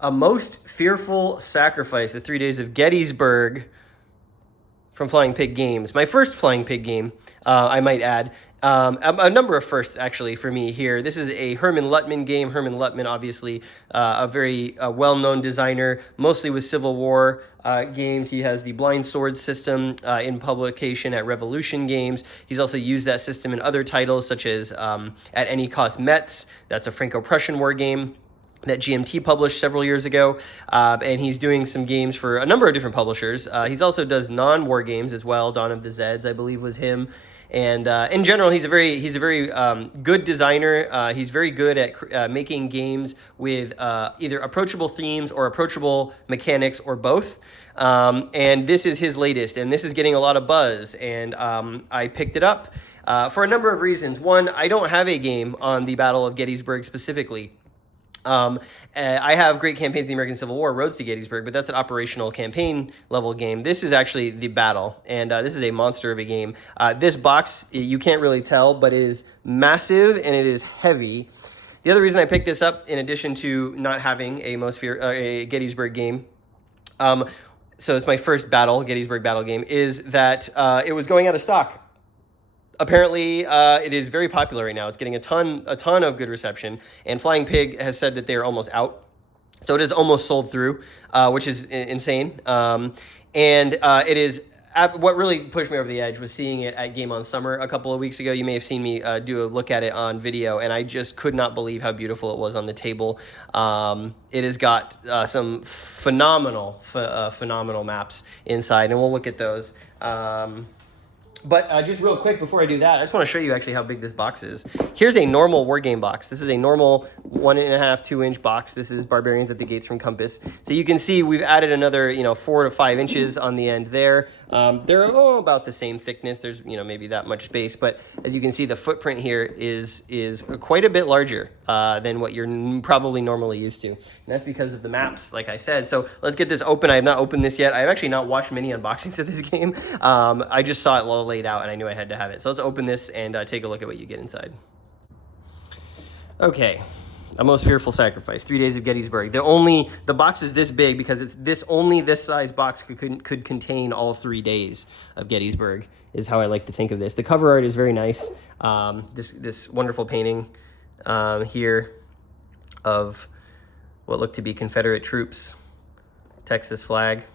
A Most Fearful Sacrifice, the 3 Days of Gettysburg from Flying Pig Games. My first Flying Pig game, I might add. A number of firsts, actually, for me here. This is a Herman Luttman game. Herman Luttman, obviously, a very well-known designer, mostly with Civil War games. He has the Blind Sword system in publication at Revolution Games. He's also used that system in other titles, such as At Any Cost Metz. That's a Franco-Prussian War game that GMT published several years ago, and he's doing some games for a number of different publishers. He's also does non-war games as well. Dawn of the Zeds, I believe, was him. And in general, he's a very good designer. He's very good at making games with either approachable themes or approachable mechanics or both. And this is his latest, and this is getting a lot of buzz. And I picked it up for a number of reasons. One, I don't have a game on the Battle of Gettysburg specifically. I have Great Campaigns of the American Civil War, Roads to Gettysburg, but that's an operational campaign level game. This is actually the battle, and this is a monster of a game. This box, you can't really tell, but it is massive and it is heavy. The other reason I picked this up, in addition to not having a Gettysburg game, so it's my first Gettysburg battle game, is that it was going out of stock. Apparently, it is very popular right now. It's getting a ton of good reception, and Flying Pig has said that they are almost out. So it is almost sold through, which is insane. It is what really pushed me over the edge was seeing it at Game On Summer a couple of weeks ago. You may have seen me do a look at it on video, and I just could not believe how beautiful it was on the table. It has got some phenomenal maps inside, and we'll look at those. But just real quick before I do that, I just want to show you actually how big this box is. Here's a normal war game box. This is a normal 1.5, 2-inch box. This is Barbarians at the Gates from Compass. So you can see we've added another 4 to 5 inches on the end there. They're about the same thickness. There's maybe that much space, but as you can see, the footprint here is quite a bit larger than what you're probably normally used to. And that's because of the maps, like I said. So let's get this open. I have not opened this yet. I've actually not watched many unboxings of this game. I just saw it laid out and I knew I had to have it. So let's open this and take a look at what you get inside. Okay, A Most Fearful Sacrifice, 3 Days of Gettysburg. The box is this big because it's only this size box could contain all 3 days of Gettysburg, is how I like to think of this. The cover art is very nice. This wonderful painting here of what looked to be Confederate troops, Texas flag,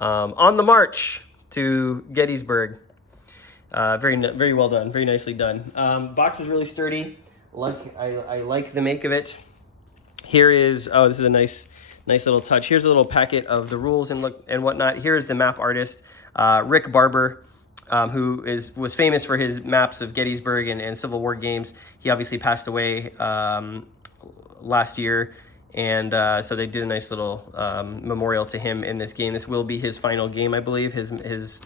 on the march to Gettysburg. Very well done, very nicely done. Box is really sturdy. I like the make of it. Here is, this is a nice little touch. Here's a little packet of the rules and whatnot. Here's the map artist, Rick Barber, who was famous for his maps of Gettysburg and Civil War games. He obviously passed away last year, and so they did a nice little memorial to him in this game. This will be his final game, I believe, his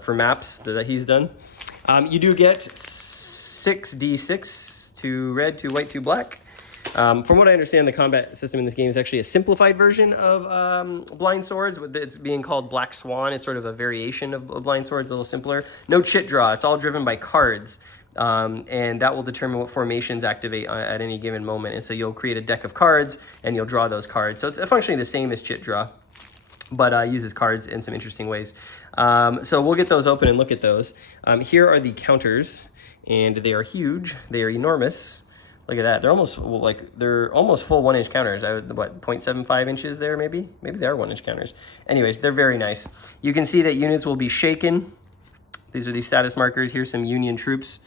for maps that he's done. You do get 6d6, 2 red, 2 white, 2 black. From what I understand, the combat system in this game is actually a simplified version of Blind Swords. It's being called Black Swan. It's sort of a variation of Blind Swords, a little simpler. No chit draw. It's all driven by cards, and that will determine what formations activate at any given moment. And so you'll create a deck of cards, and you'll draw those cards. So it's functionally the same as chit draw, but uses cards in some interesting ways. So we'll get those open and look at those. Here are the counters, and they are huge. They are enormous. Look at that. They're almost full 1-inch counters. 0.75 inches there, maybe? Maybe they are 1-inch counters. Anyways, they're very nice. You can see that units will be shaken. These are the status markers. Here's some Union troops.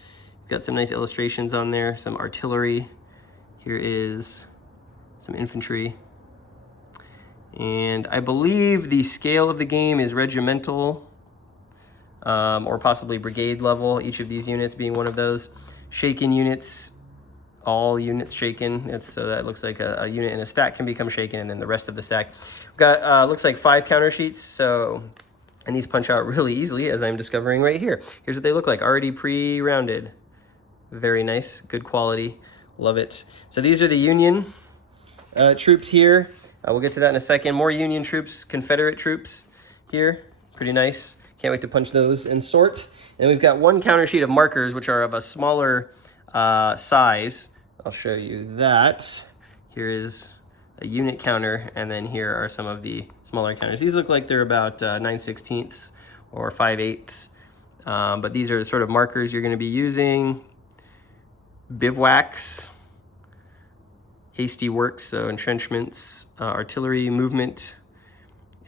We've got some nice illustrations on there, some artillery. Here is some infantry. And I believe the scale of the game is regimental, or possibly brigade level, each of these units being one of those. Shaken units, all units shaken. So that looks like a unit in a stack can become shaken, and then the rest of the stack. We've got, looks like 5 counter sheets, and these punch out really easily, as I'm discovering right here. Here's what they look like, already pre-rounded. Very nice, good quality, love it. So these are the Union troops here. We'll get to that in a second. More Union troops, Confederate troops here. Pretty nice. Can't wait to punch those and sort. And we've got 1 counter sheet of markers, which are of a smaller size. I'll show you that. Here is a unit counter, and then here are some of the smaller counters. These look like they're about 9/16 or 5/8, but these are the sort of markers you're going to be using. Bivouacs, hasty works, so entrenchments, artillery movement,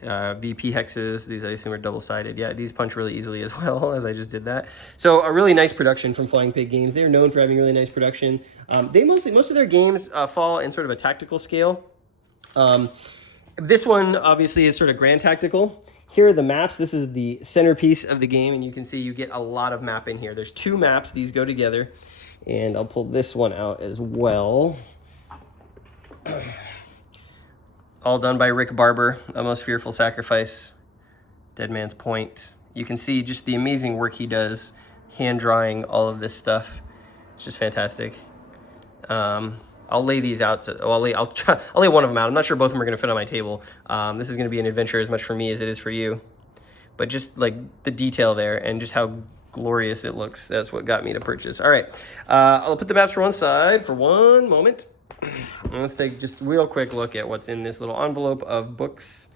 VP hexes. These I assume are double-sided. Yeah, these punch really easily as well, as I just did that. So a really nice production from Flying Pig Games. They're known for having really nice production. Most of their games fall in sort of a tactical scale. This one obviously is sort of grand tactical. Here are the maps. This is the centerpiece of the game, and you can see you get a lot of map in here. There's 2 maps. These go together, and I'll pull this one out as well. All done by Rick Barber, A Most Fearful Sacrifice, Dead Man's Point. You can see just the amazing work he does hand drawing all of this stuff. It's just fantastic. I'll lay these out. So I'll lay one of them out. I'm not sure both of them are going to fit on my table. This is going to be an adventure as much for me as it is for you. But just like the detail there and just how glorious it looks, that's what got me to purchase. All right, I'll put the maps for one side for one moment. Let's take just a real quick look at what's in this little envelope of books.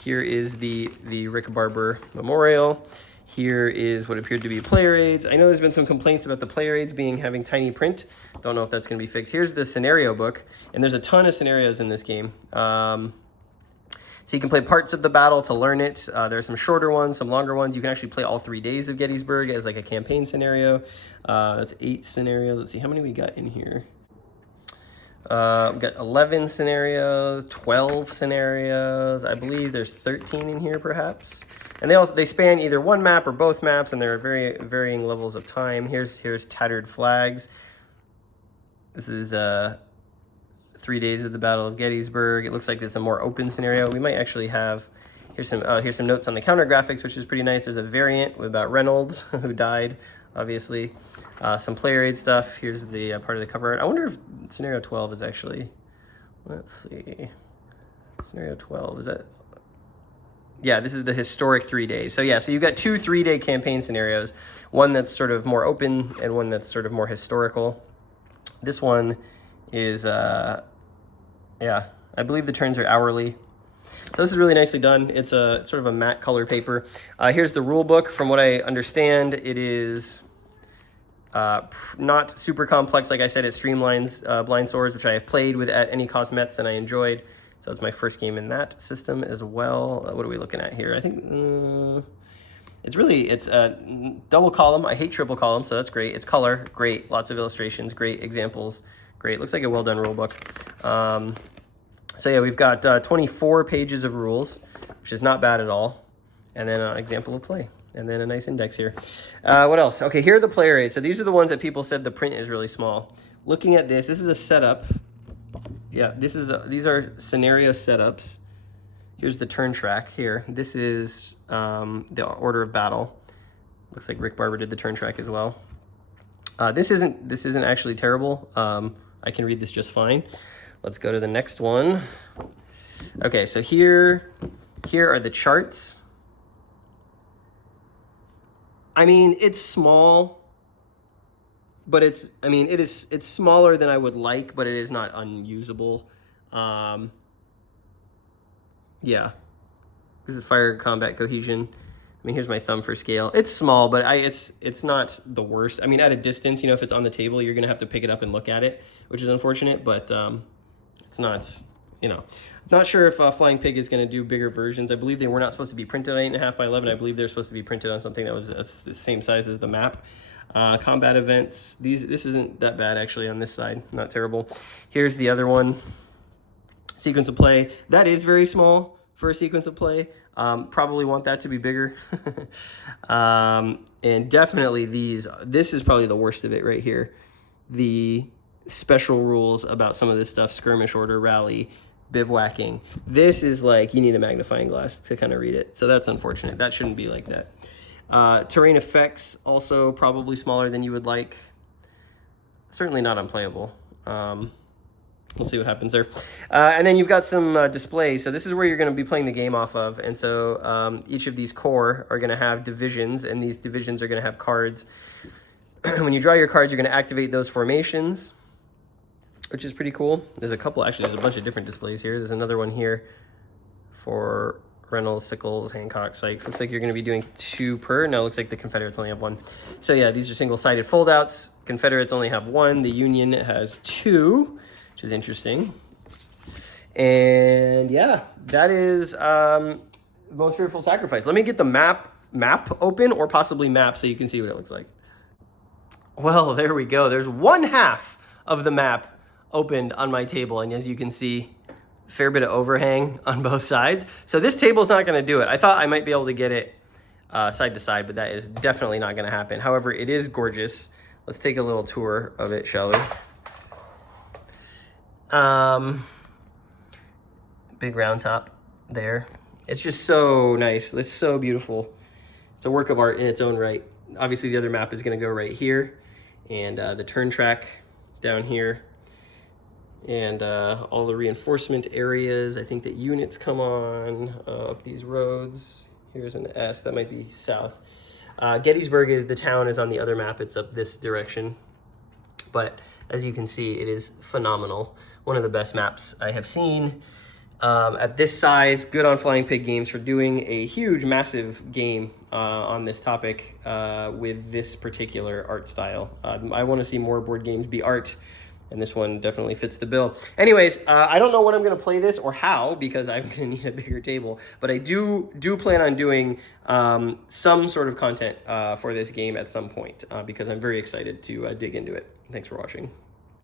Here is the Rick Barber Memorial. Here is what appeared to be player aids. I know there's been some complaints about the player aids having tiny print. Don't know if that's going to be fixed. Here's the scenario book, and there's a ton of scenarios in this game. So you can play parts of the battle to learn it. There's some shorter ones, some longer ones. You can actually play all 3 days of Gettysburg as like a campaign scenario. That's 8 scenarios. Let's see, how many we got in here? We've got 11 scenarios, 12 scenarios. I believe there's 13 in here perhaps. And they span either one map or both maps, and there are varying levels of time. Here's Tattered Flags. This is 3 days of the Battle of Gettysburg. It looks like it's a more open scenario. We might actually have, here's some notes on the counter graphics, which is pretty nice. There's a variant about Reynolds, who died, obviously. Some player aid stuff. Here's the part of the cover art. I wonder if scenario 12 is actually, let's see. Scenario 12, is that? Yeah, this is the historic 3 days. So yeah, so you've got 2 3-day campaign scenarios. One that's sort of more open and one that's sort of more historical. This one is, yeah, I believe the turns are hourly. So this is really nicely done. It's a sort of a matte color paper. Here's the rule book. From what I understand, it is not super complex. Like I said, it streamlines Blind Swords, which I have played with at Any Cost Mets and I enjoyed. So it's my first game in that system as well. What are we looking at here? I think it's a double column. I hate triple column, so that's great. It's color, great. Lots of illustrations, great examples, great. Looks like a well done rule book. So yeah, we've got 24 pages of rules, which is not bad at all. And then an example of play. And then a nice index here. What else? Okay, here are the player aids. So these are the ones that people said the print is really small. Looking at this is a setup. Yeah, these are scenario setups. Here's the turn track here. This is the order of battle. Looks like Rick Barber did the turn track as well. This isn't actually terrible. I can read this just fine. Let's go to the next one. Okay, so here are the charts. I mean, it's small, but it's smaller than I would like, but it is not unusable. Yeah, this is fire combat cohesion. I mean, here's my thumb for scale. It's small, but it's not the worst. I mean, at a distance, if it's on the table, you're gonna have to pick it up and look at it, which is unfortunate, but it's not, not sure if Flying Pig is going to do bigger versions. I believe they were not supposed to be printed on 8.5 by 11. I believe they're supposed to be printed on something that was the same size as the map. Combat events. This isn't that bad actually on this side. Not terrible. Here's the other one. Sequence of play. That is very small for a sequence of play. Probably want that to be bigger. And definitely this is probably the worst of it right here. The special rules about some of this stuff, skirmish order, rally, bivouacking. This is like, you need a magnifying glass to kind of read it. So that's unfortunate. That shouldn't be like that. Terrain effects, also probably smaller than you would like. Certainly not unplayable. We'll see what happens there. And then you've got some displays. So this is where you're going to be playing the game off of. And so each of these core are going to have divisions, and these divisions are going to have cards. When you draw your cards, you're going to activate those formations. which is pretty cool. There's a couple, actually, there's a bunch of different displays here. There's another one here for Reynolds, Sickles, Hancock, Sykes. Looks like you're going to be doing 2 per. No, it looks like the Confederates only have 1. So yeah, these are single-sided foldouts. Confederates only have 1. The Union has 2, which is interesting. And yeah, that is Most Fearful Sacrifice. Let me get the map open, or possibly map, so you can see what it looks like. Well, there we go. There's 1/2 of the map opened on my table, and as you can see, fair bit of overhang on both sides. So this table's not going to do it. I thought I might be able to get it side to side, but that is definitely not going to happen. However, it is gorgeous. Let's take a little tour of it, shall we? Big round top there. It's just so nice. It's so beautiful. It's a work of art in its own right. Obviously, the other map is going to go right here, and the turn track down here. And all the reinforcement areas. I think that units come on up these roads. Here's an S, that might be south. Gettysburg, the town, is on the other map. It's up this direction. But as you can see, it is phenomenal. One of the best maps I have seen. At this size, good on Flying Pig Games for doing a huge, massive game on this topic with this particular art style. I want to see more board games be art, and this one definitely fits the bill. Anyways, I don't know when I'm going to play this or how, because I'm going to need a bigger table, but I do plan on doing some sort of content for this game at some point, because I'm very excited to dig into it. Thanks for watching.